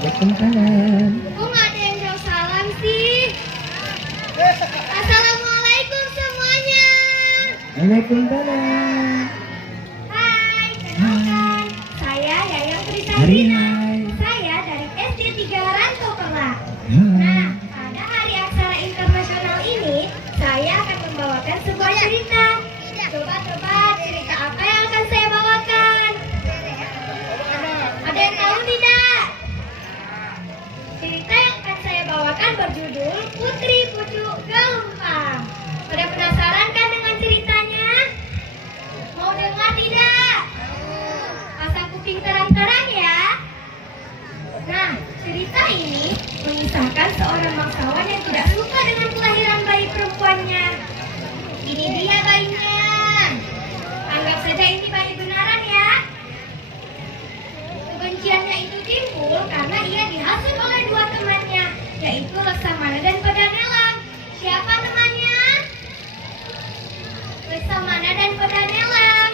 Waalaikumsalam. Kok nggak ada yang jawab salam sih? Assalamualaikum semuanya. Waalaikumsalam. Hai, kenalkan. Saya Yayang Hari Priscilina. hai. Saya dari SD 3 Ranto Perla. Hai. Nah, pada Hari Aksara Internasional ini, saya akan membawakan sebuah cerita. Coba tebak cerita apa yang akan saya bawakan? Ada yang tahu tidak? Cerita yang akan saya bawakan berjudul Putri Pucuk Gelombang. Pada penasaran kan dengan ceritanya? Mau dengar tidak? Pasang kuping terang-terang ya. Nah, cerita ini mengisahkan seorang bangsawan yang tidak suka dengan kelahiran bayi perempuannya. Ini dia bayinya. Anggap saja ini bayi benaran ya. Kebenciannya itu timbul karena ia dihasut oleh dua temannya, yaitu Laksamana dan Pedanelang. Siapa temannya? Laksamana dan Pedanelang.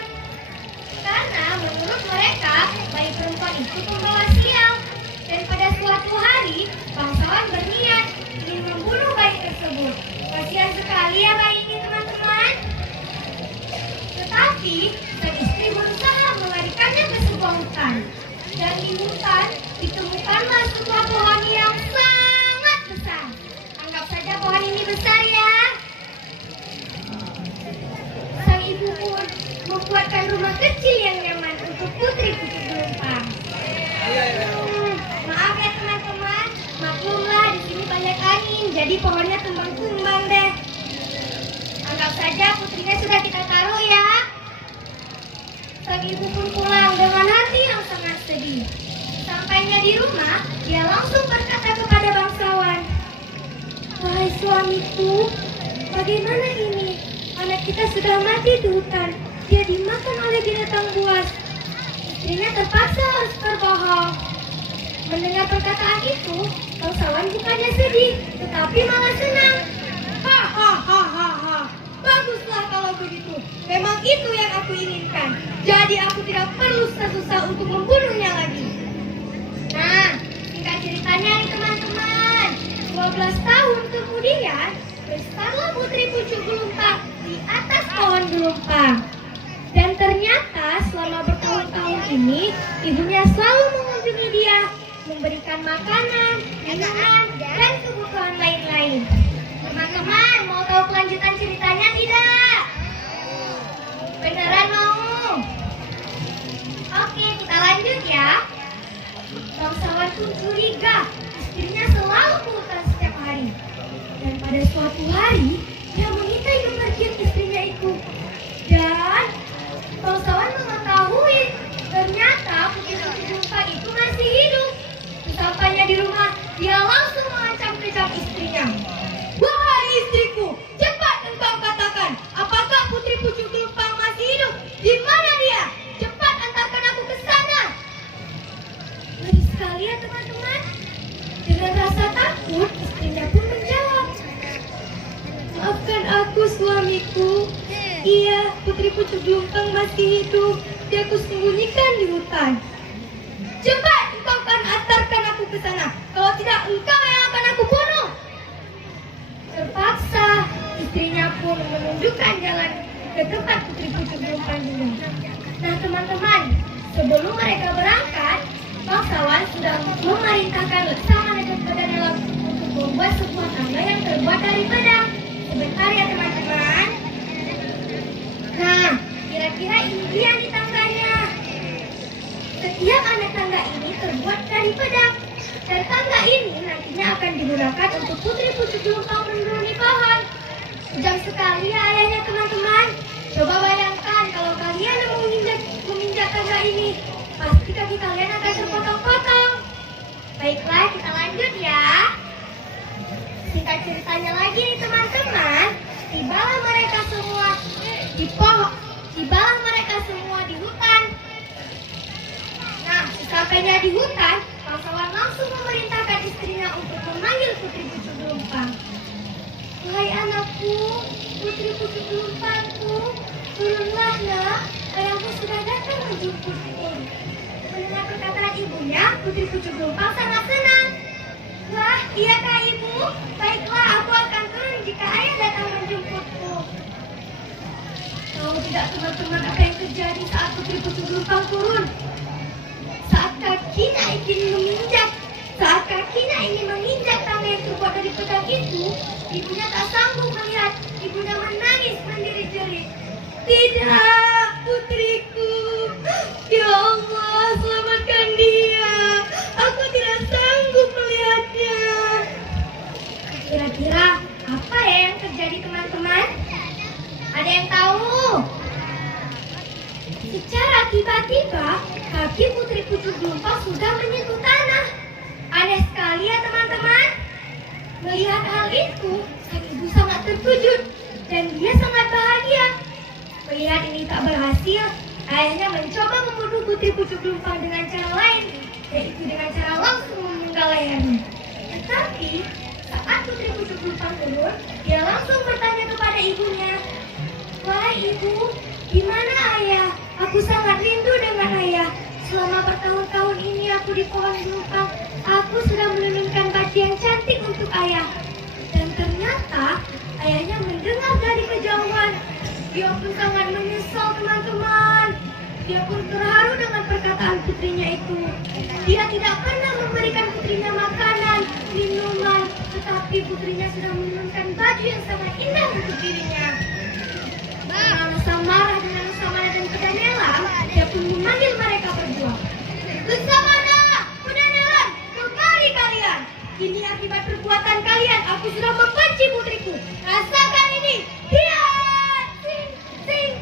Karena menurut mereka, bayi perempuan itu pembawa sial. Dan pada suatu hari, bangsawan berniat ingin membunuh bayi tersebut. Kasihan sekali ya bayi ini teman-teman. Tetapi, sang istri berusaha melarikannya ke sebuah hutan. Dan di hutan ditemukanlah sebuah pohon yang sangat besar. Anggap saja pohon ini besar ya. Sang ibu pun membuatkan rumah kecil yang nyaman untuk Putri Pucuk Gelombang. Maaf ya teman-teman, maklumlah di sini banyak angin, jadi pohonnya tumbang-tumbang deh. Anggap saja putrinya sudah kita taruh ya. Sang ibu pun pulang dengan hati yang sangat sedih. Sampainya di rumah, dia langsung berkata kepada bangsawan, "Wahai suamiku, bagaimana ini? Anak kita sudah mati di hutan. Dia dimakan oleh binatang buas." Istrinya terpaksa harus berbohong. Mendengar perkataan itu, bangsawan bukannya sedih, tetapi malah senang. Hahaha. Baguslah kalau begitu. Memang itu yang aku inginkan. Jadi aku tidak perlu susah-susah untuk membunuhnya lagi. Nah, singkat ceritanya nih teman-teman. 12 tahun kemudian, besarlah Putri Pucuk Gelombang di atas pohon gelombang. Dan ternyata selama bertahun-tahun ini, ibunya selalu mengunjungi dia, memberikan makanan, minuman, dan kebutuhan lain-lain. Teman-teman, mau tahu kelanjutan ceritanya tidak? Beneran mau? Oke, kita lanjut ya. Bangsawan pun curiga, istrinya selalu ke hutan setiap hari. Dan pada suatu hari, dia mengintai kepergian istrinya itu. Dan bangsawan mengetahui ternyata Putri Pucuk Gelombang itu masih hidup. Sesampainya di rumah, dia langsung mengancam kejam istrinya. "Wahai istriku, cepat engkau katakan, apakah Putri Pucuk Gelombang masih hidup? Di mana dia? Cepat antarkan aku ke sana." Ngeri sekali ya teman-teman. Dengan rasa takut, istrinya pun menjawab, "Maafkan aku suamiku. Iya, Putri Pucuk Gelombang masih hidup. Dia kusembunyikan di hutan. Cepat engkau akan antarkan aku ke sana. Kalau tidak, engkau yang akan aku bunuh." Terpaksa, istrinya pun menunjukkan jalan ke tempat Putri Pucuk Gelombang tinggal. Nah teman-teman, sebelum mereka berangkat, bangsawan sudah memerintahkan Laksamana dan Pedanelang untuk membuat sebuah tangga yang terbuat dari pedang. Sebentar ya teman-teman. Nah, kira-kira ini dia nih tangganya. Setiap anak tangga ini terbuat dari pedang. Dan tangga ini nantinya akan digunakan untuk Putri Pucuk Gelombang menuruni pohon. Kejam sekali ya ayahnya teman-teman. Coba bayangkan kalau kalian mau menginjak tangga ini, pasti kaki kalian akan terpotong-potong. Baiklah, kita lanjut ya. Singkat ceritanya lagi nih teman-teman, tibalah mereka semua di hutan. Nah, sesampainya di hutan, bangsawan langsung memerintahkan istrinya untuk memanggil Putri Pucuk Gelombang. "Wahai anakku, Putri Pucuk Gelombangku, turunlah nak, ayahmu sudah datang menjemputmu." Mendengar perkataan ibunya, Putri Pucuk Gelombang sangat senang. Iya kak ibu, baiklah aku akan turun jika ayah datang menjemputku. Tahu tidak teman-teman apa yang terjadi saat putri-putri gelombang turun? Saat kakinya ingin menginjak tanah yang terbuat dari pedang itu, ibunya tak sanggup melihat. Ibunya menangis menjerit-jerit. Tidak, putriku. Ya Allah, selamatkan dia. Aku tidak sanggup melihatnya. Kira-kira apa ya yang terjadi teman-teman? Ada yang tahu? Secara tiba-tiba, kaki putri pucuk gelombang sudah menyentuh tanah. Aneh sekali ya teman-teman. Melihat hal itu, sang ibu sangat terkejut dan dia sangat bahagia. Melihat ini tak berhasil, ayahnya mencoba membunuh putri pucuk gelombang dengan cara lain, yaitu dengan cara langsung memenggal lehernya. Tetapi saat putri pucuk gelombang turun, dia langsung bertanya kepada ibunya, "Wahai ibu, di mana ayah? Aku sangat rindu dengan ayah. Selama bertahun-tahun ini aku di pohon gelombang, aku sudah menenunkan baju yang cantik untuk ayah." Dan ternyata ayahnya mendengar dari kejauhan. Dia pun sangat menyesal teman-teman. Dia pun terharu dengan perkataan putrinya itu. Dia tidak pernah memberikan putrinya makanan, minuman, tetapi putrinya sudah menenunkan baju yang sangat indah untuk dirinya. Karena rasa marah dengan Samana dan Pedanelan, dia pun memanggil mereka berdua. "Samana, Pedanelan, kemari kalian. Ini akibat perbuatan kalian. Aku sudah membenci putriku. Rasakan ini. Lihat, sing, sing."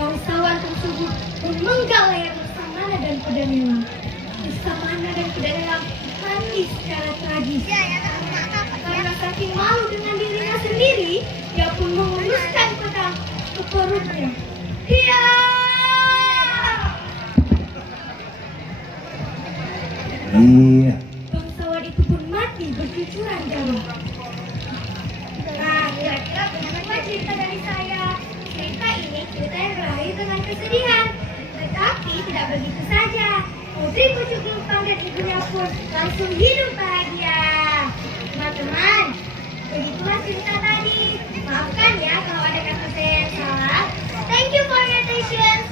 Bangsawan tersebut memenggal leher Samana dan Pedanelan. Samana dan Pedanelan mati secara tragis. Karena saking malu dengan dirinya sendiri, dia pun menghunuskan pedang ke perutnya. Iya. Iya. Bangsawan itu pun mati bercucuran darah. Nah, kira-kira bagaimana cerita dari saya? Cerita ini cerita yang berakhir dengan kesedihan. Tetapi tidak begitu saja. Putri pucuk gelombang dan ibunya pun langsung hidup bahagia. Teman-teman, begitulah cerita tadi. Maafkan ya kalau ada kata saya yang salah. Thank you for your attention.